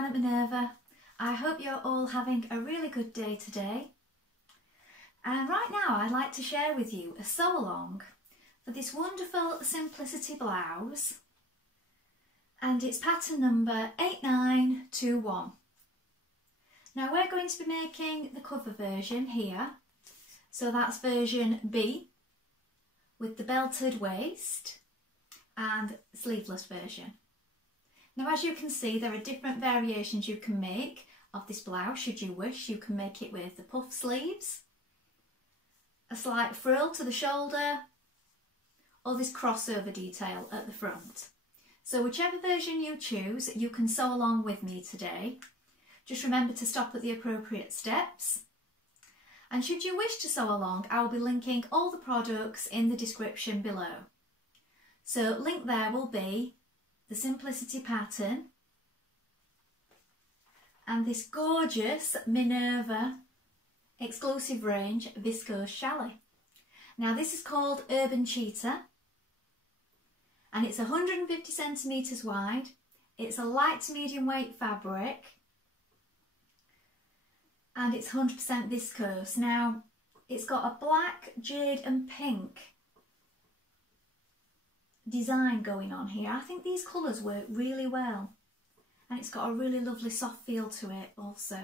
Dianne at Minerva. I hope you're all having a really good day today. And right now I'd like to share with you a sew along for this wonderful Simplicity blouse, and it's pattern number 8921. Now we're going to be making the cover version here, so that's version B with the belted waist and sleeveless version. Now as you can see, there are different variations you can make of this blouse should you wish. You can make it with the puff sleeves, a slight frill to the shoulder, or this crossover detail at the front. So whichever version you choose, you can sew along with me today. Just remember to stop at the appropriate steps. And should you wish to sew along, I will be linking all the products in the description below. So link there will be the Simplicity pattern and this gorgeous Minerva exclusive range viscose challis. Now this is called Urban Cheetah and it's 150 centimetres wide. It's a light to medium weight fabric and it's 100% viscose. Now it's got a black, jade and pink design going on here. I think these colours work really well, and it's got a really lovely soft feel to it also.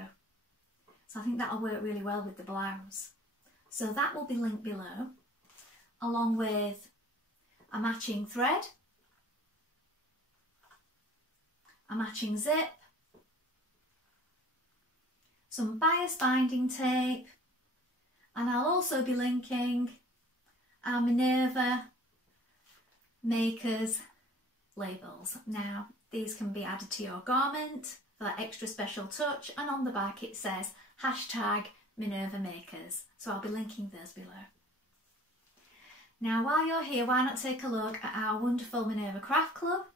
So I think that'll work really well with the blouse. So that will be linked below, along with a matching thread, a matching zip, some bias binding tape, and I'll also be linking our Minerva makers labels. Now these can be added to your garment for that extra special touch, and on the back it says #Minerva makers, so I'll be linking those below. Now while you're here, why not take a look at our wonderful Minerva Craft Club.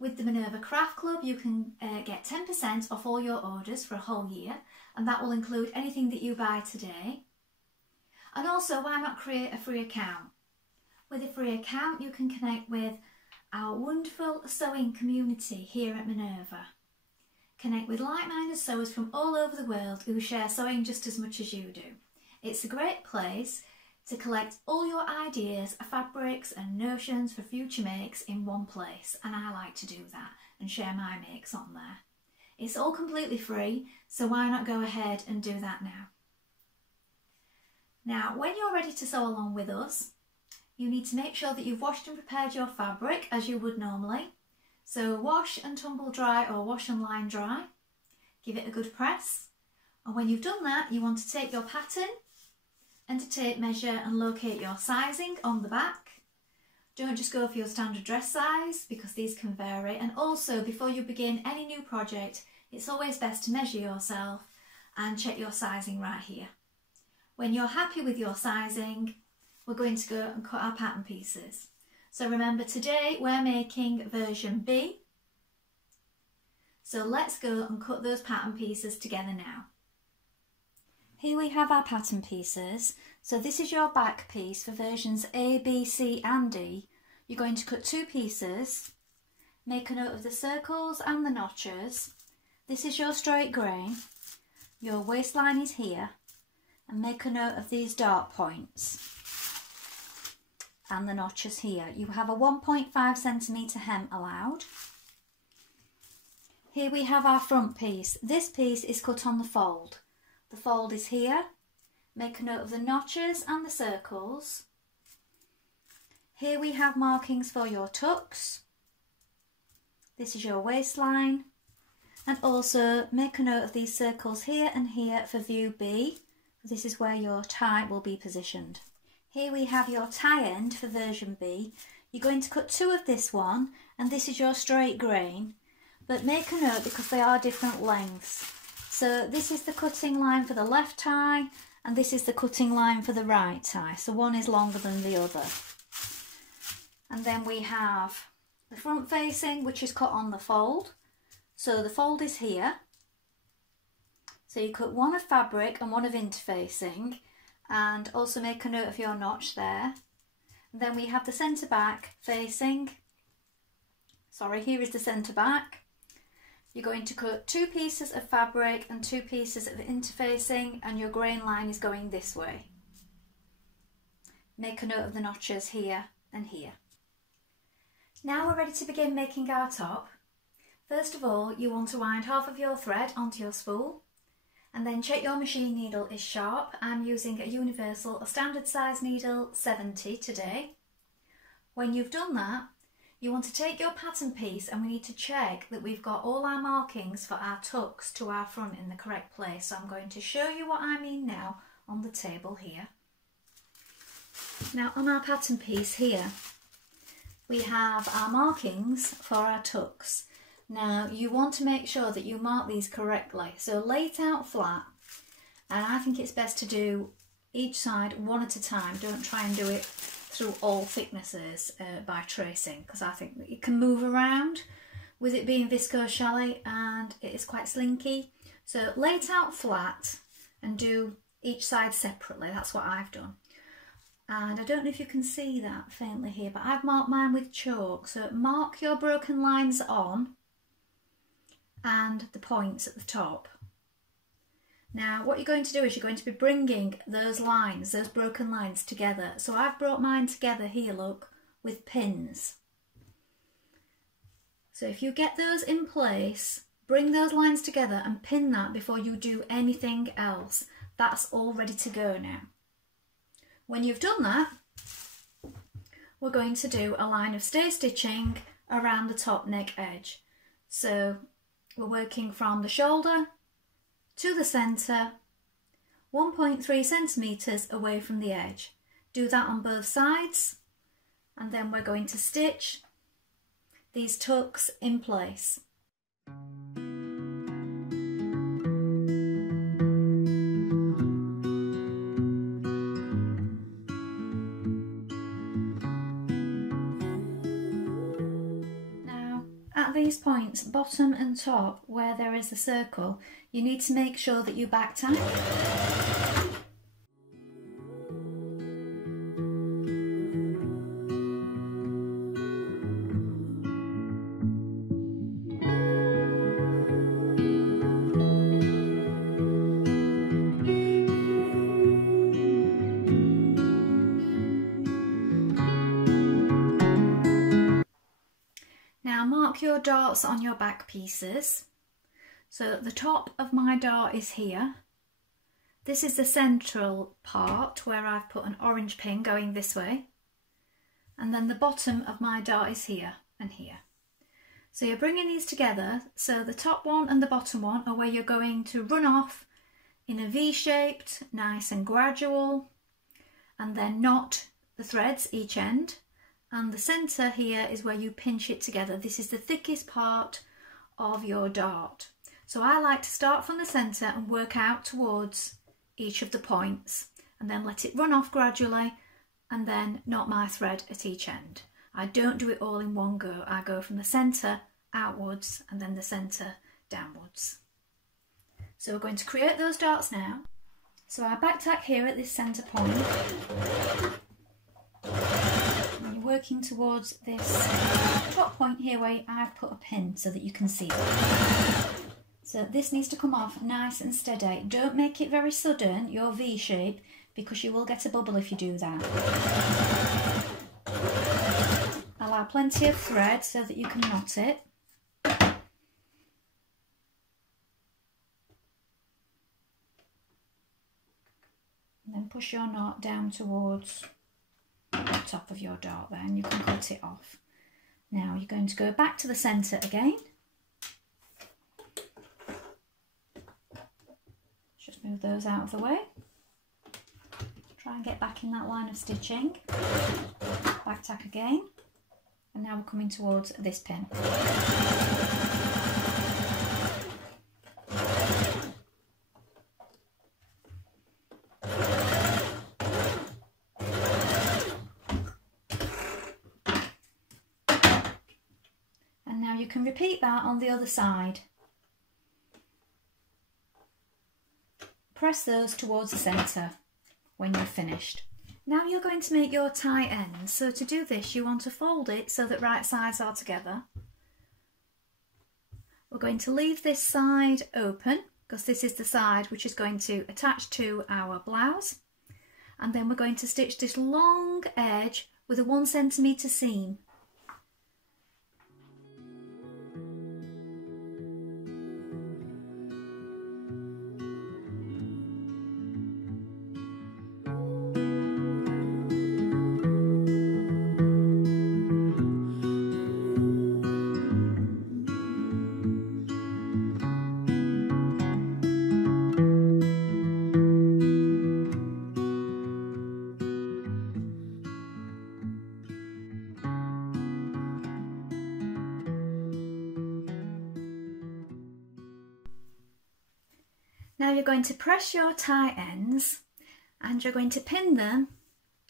With the Minerva Craft Club you can get 10% off all your orders for a whole year, and that will include anything that you buy today. And also, why not create a free account? With a free account you can connect with our wonderful sewing community here at Minerva. Connect with like-minded sewers from all over the world who share sewing just as much as you do. It's a great place to collect all your ideas, fabrics and notions for future makes in one place, and I like to do that and share my makes on there. It's all completely free, so why not go ahead and do that now. Now when you're ready to sew along with us, you need to make sure that you've washed and prepared your fabric as you would normally. So wash and tumble dry or wash and line dry. Give it a good press. And when you've done that, you want to take your pattern and to tape measure and locate your sizing on the back. Don't just go for your standard dress size because these can vary. And also, before you begin any new project, it's always best to measure yourself and check your sizing right here. When you're happy with your sizing, we're going to go and cut our pattern pieces. So remember, today we're making version B. So let's go and cut those pattern pieces together now. Here we have our pattern pieces. So this is your back piece for versions A, B, C and D. You're going to cut two pieces. Make a note of the circles and the notches. This is your straight grain. Your waistline is here. And make a note of these dark points and the notches here. You have a 1.5 centimetre hem allowed. Here we have our front piece. This piece is cut on the fold. The fold is here. Make a note of the notches and the circles. Here we have markings for your tucks. This is your waistline. And also make a note of these circles here and here for view B. This is where your tie will be positioned. Here we have your tie end for version B. You're going to cut two of this one, and this is your straight grain, but make a note because they are different lengths. So this is the cutting line for the left tie, and this is the cutting line for the right tie. So one is longer than the other. And then we have the front facing, which is cut on the fold. So the fold is here. So you cut one of fabric and one of interfacing, and also make a note of your notch there. And then we have the centre back facing. Sorry, here is the centre back. you're going to cut 2 pieces of fabric and 2 pieces of interfacing, and your grain line is going this way. Make a note of the notches here and here. Now we're ready to begin making our top. First of all, you want to wind half of your thread onto your spool, and then check your machine needle is sharp. I'm using a universal, a standard size needle, 70 today. When you've done that, you want to take your pattern piece, and we need to check that we've got all our markings for our tucks to our front in the correct place. So I'm going to show you what I mean now on the table here. Now on our pattern piece here, we have our markings for our tucks. Now you want to make sure that you mark these correctly. So lay it out flat, and I think it's best to do each side one at a time. Don't try and do it through all thicknesses by tracing, because I think that it can move around with it being viscose chalet and it is quite slinky. So lay it out flat and do each side separately. That's what I've done. And I don't know if you can see that faintly here, but I've marked mine with chalk. So mark your broken lines on and the points at the top. Now what you're going to do is you're going to be bringing those lines, those broken lines together. So I've brought mine together here, look, with pins. So if you get those in place, bring those lines together and pin that before you do anything else. That's all ready to go now. When you've done that, we're going to do a line of stay stitching around the top neck edge. So we're working from the shoulder to the centre, 1.3 centimetres away from the edge. Do that on both sides, and then we're going to stitch these tucks in place. At these points, bottom and top, where there is a circle, you need to make sure that you back tack. Now mark your darts on your back pieces. So the top of my dart is here. This is the central part where I've put an orange pin going this way. And then the bottom of my dart is here and here. So you're bringing these together. So the top one and the bottom one are where you're going to run off in a V-shaped, nice and gradual, and then knot the threads each end. And the centre here is where you pinch it together. This is the thickest part of your dart. So I like to start from the centre and work out towards each of the points, and then let it run off gradually, and then knot my thread at each end. I don't do it all in one go. I go from the centre outwards and then the centre downwards. So we're going to create those darts now. So I back tack here at this centre point. Working towards this top point here where I've put a pin so that you can see it. So this needs to come off nice and steady. Don't make it very sudden, your V shape, because you will get a bubble if you do that. Allow plenty of thread so that you can knot it. And then push your knot down towards the top of your dart there, and you can cut it off. Now you're going to go back to the centre again. Just move those out of the way. Try and get back in that line of stitching. Back tack again. And now we're coming towards this pin. You can repeat that on the other side. Press those towards the centre when you're finished. Now you're going to make your tie end. So to do this, you want to fold it so that right sides are together. We're going to leave this side open because this is the side which is going to attach to our blouse. And then we're going to stitch this long edge with a 1 centimetre seam. Now you're going to press your tie ends and you're going to pin them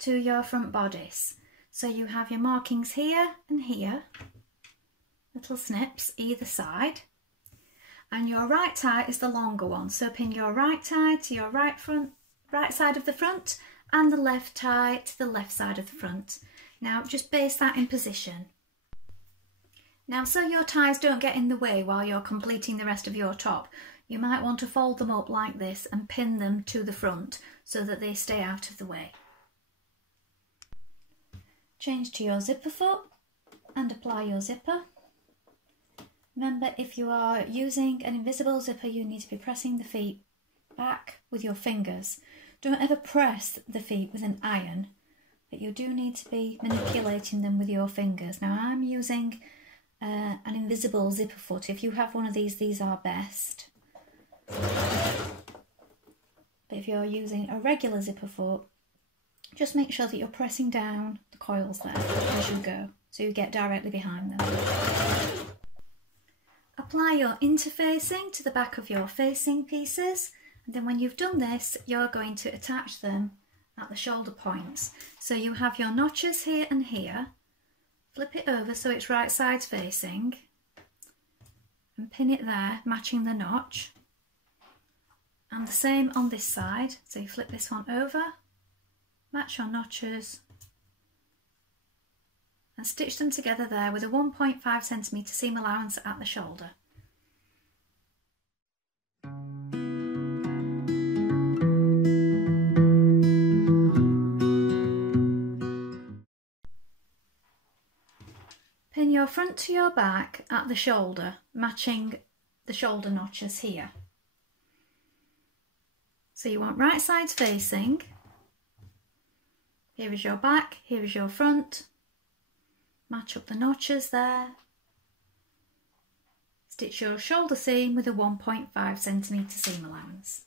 to your front bodice. So you have your markings here and here, little snips either side, and your right tie is the longer one. So pin your right tie to your right side of the front and the left tie to the left side of the front. Now just base that in position. Now so your ties don't get in the way while you're completing the rest of your top, you might want to fold them up like this and pin them to the front so that they stay out of the way. Change to your zipper foot and apply your zipper. Remember, if you are using an invisible zipper, you need to be pressing the feet back with your fingers. Don't ever press the feet with an iron, but you do need to be manipulating them with your fingers. Now I'm using an invisible zipper foot. If you have one of these are best. But if you're using a regular zipper foot, just make sure that you're pressing down the coils there as you go, so you get directly behind them. Apply your interfacing to the back of your facing pieces, and then when you've done this, you're going to attach them at the shoulder points. So you have your notches here and here. Flip it over so it's right sides facing and pin it there, matching the notch. And the same on this side, so you flip this one over, match your notches and stitch them together there with a 1.5 centimetre seam allowance at the shoulder. Pin your front to your back at the shoulder, matching the shoulder notches here. So you want right sides facing. Here is your back, here is your front. Match up the notches there. Stitch your shoulder seam with a 1.5 centimetre seam allowance.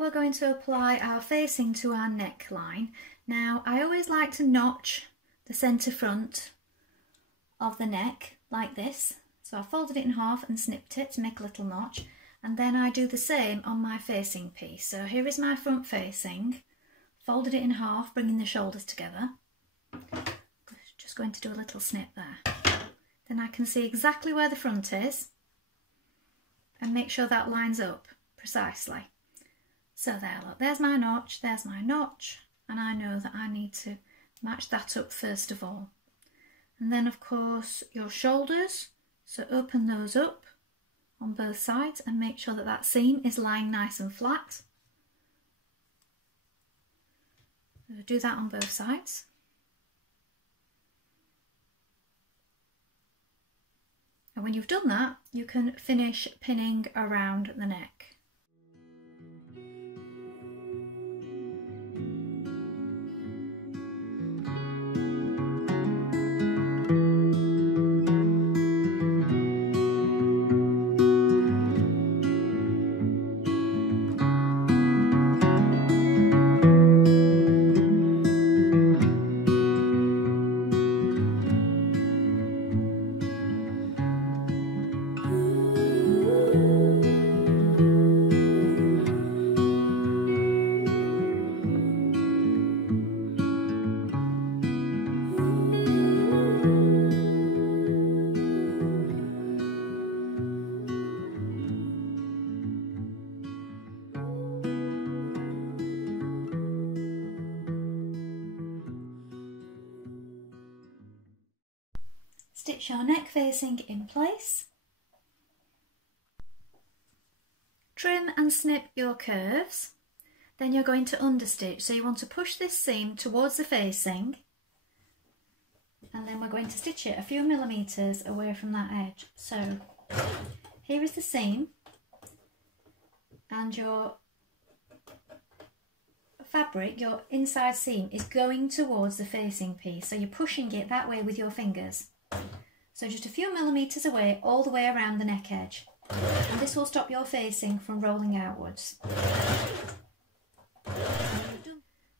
We're going to apply our facing to our neckline. Now I always like to notch the centre front of the neck like this. So I folded it in half and snipped it to make a little notch, and then I do the same on my facing piece. So here is my front facing, folded it in half, bringing the shoulders together. Just going to do a little snip there. Then I can see exactly where the front is and make sure that lines up precisely. So there, look, there's my notch, and I know that I need to match that up first of all. And then of course your shoulders, so open those up on both sides and make sure that that seam is lying nice and flat. So do that on both sides. And when you've done that, you can finish pinning around the neck. stitch your neck facing in place. Trim and snip your curves. Then you're going to understitch. So you want to push this seam towards the facing, and then we're going to stitch it a few millimetres away from that edge. So here is the seam, and your fabric, your inside seam, is going towards the facing piece, so you're pushing it that way with your fingers. So just a few millimetres away, all the way around the neck edge, and this will stop your facing from rolling outwards.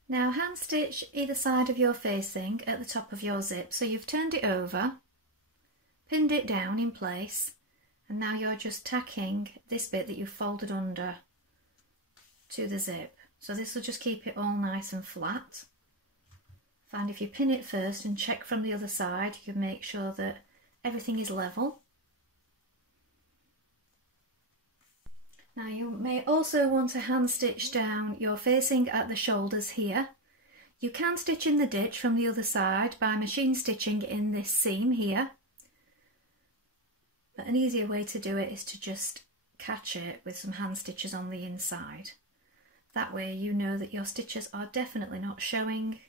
Now hand stitch either side of your facing at the top of your zip. So you've turned it over, pinned it down in place, and now you're just tacking this bit that you've folded under to the zip. So this will just keep it all nice and flat. Find if you pin it first and check from the other side, you can make sure that everything is level. Now you may also want to hand stitch down your facing at the shoulders here. You can stitch in the ditch from the other side by machine stitching in this seam here. But an easier way to do it is to just catch it with some hand stitches on the inside. That way you know that your stitches are definitely not showing.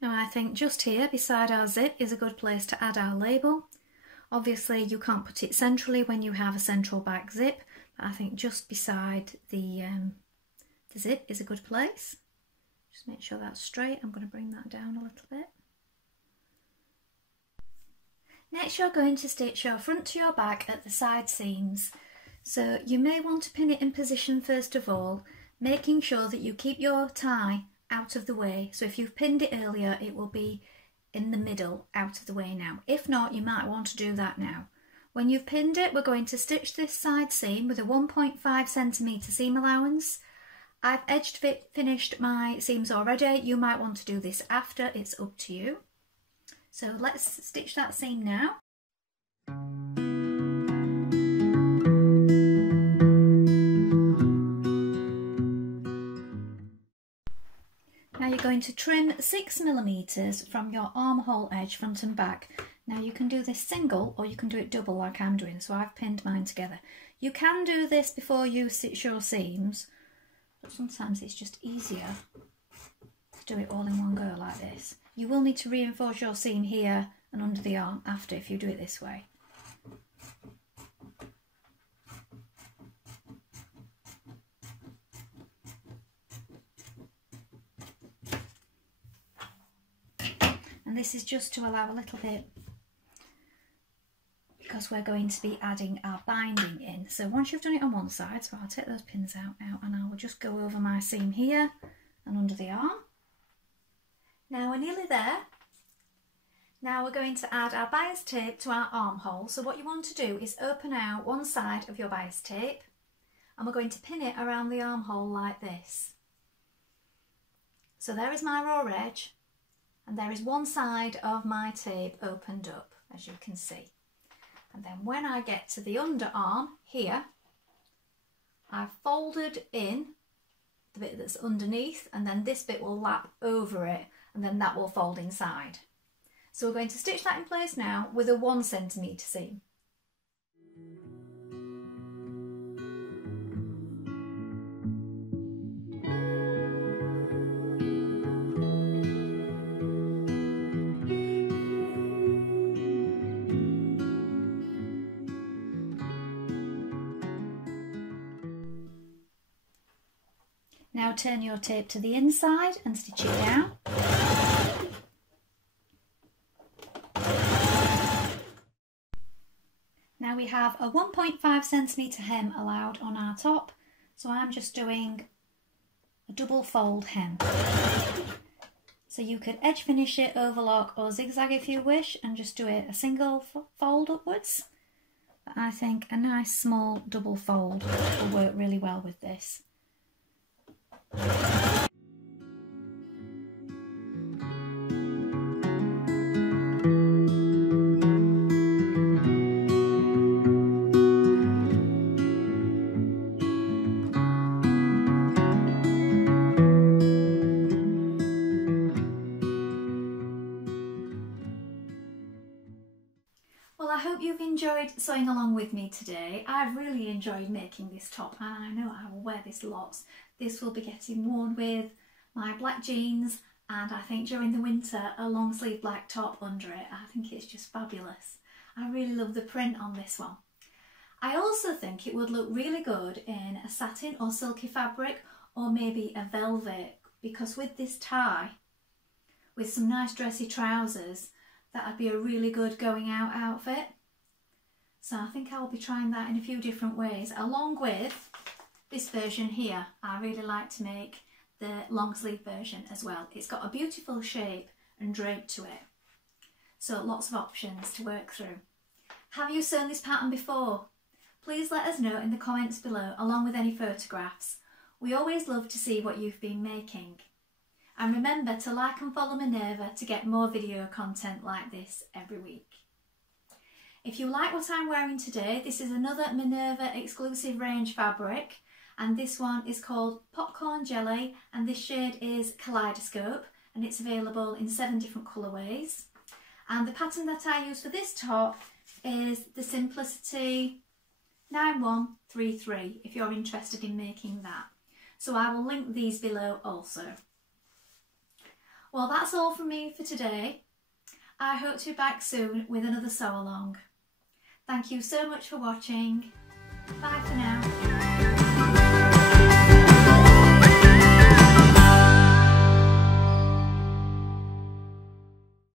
Now I think just here beside our zip is a good place to add our label. Obviously you can't put it centrally when you have a central back zip, but I think just beside the zip is a good place. Just make sure that's straight. I'm going to bring that down a little bit. Next you're going to stitch your front to your back at the side seams. So you may want to pin it in position first of all, making sure that you keep your tie out of the way. So if you've pinned it earlier, it will be in the middle, out of the way now. If not, you might want to do that now. When you've pinned it, we're going to stitch this side seam with a 1.5 centimetre seam allowance. I've edged finished my seams already. You might want to do this after, it's up to you. So let's stitch that seam now. Now you're going to trim 6 millimetres from your armhole edge front and back. Now you can do this single or you can do it double like I'm doing, so I've pinned mine together. You can do this before you stitch your seams, but sometimes it's just easier to do it all in one go like this. You will need to reinforce your seam here and under the arm after if you do it this way. And this is just to allow a little bit, because we're going to be adding our binding in. So once you've done it on one side, so I'll take those pins out now and I will just go over my seam here and under the arm. Now we're nearly there. Now we're going to add our bias tape to our armhole. So what you want to do is open out one side of your bias tape and we're going to pin it around the armhole like this. So there is my raw edge. And there is one side of my tape opened up, as you can see. And then when I get to the underarm here, I've folded in the bit that's underneath, and then this bit will lap over it, and then that will fold inside. So we're going to stitch that in place now with a 1 centimetre seam. Now turn your tape to the inside and stitch it down. Now we have a 1.5 centimetre hem allowed on our top, so I'm just doing a double fold hem. So you could edge finish it, overlock or zigzag if you wish and just do it a single fold upwards. But I think a nice small double fold will work really well with this. enjoyed sewing along with me today. I've really enjoyed making this top and I know I will wear this lots. This will be getting worn with my black jeans and I think during the winter a long sleeve black top under it. I think it's just fabulous. I really love the print on this one. I also think it would look really good in a satin or silky fabric or maybe a velvet, because with this tie, with some nice dressy trousers, that would be a really good going out outfit. So I think I'll be trying that in a few different ways, along with this version here. I really like to make the long sleeve version as well. It's got a beautiful shape and drape to it. So lots of options to work through. Have you sewn this pattern before? Please let us know in the comments below, along with any photographs. We always love to see what you've been making. And remember to like and follow Minerva to get more video content like this every week. If you like what I'm wearing today, this is another Minerva exclusive range fabric, and this one is called Popcorn Jelly, and this shade is Kaleidoscope, and it's available in 7 different colourways. And the pattern that I use for this top is the Simplicity 9133, if you're interested in making that. So I will link these below also. Well, that's all from me for today. I hope to be back soon with another sew along. Thank you so much for watching. Bye for now.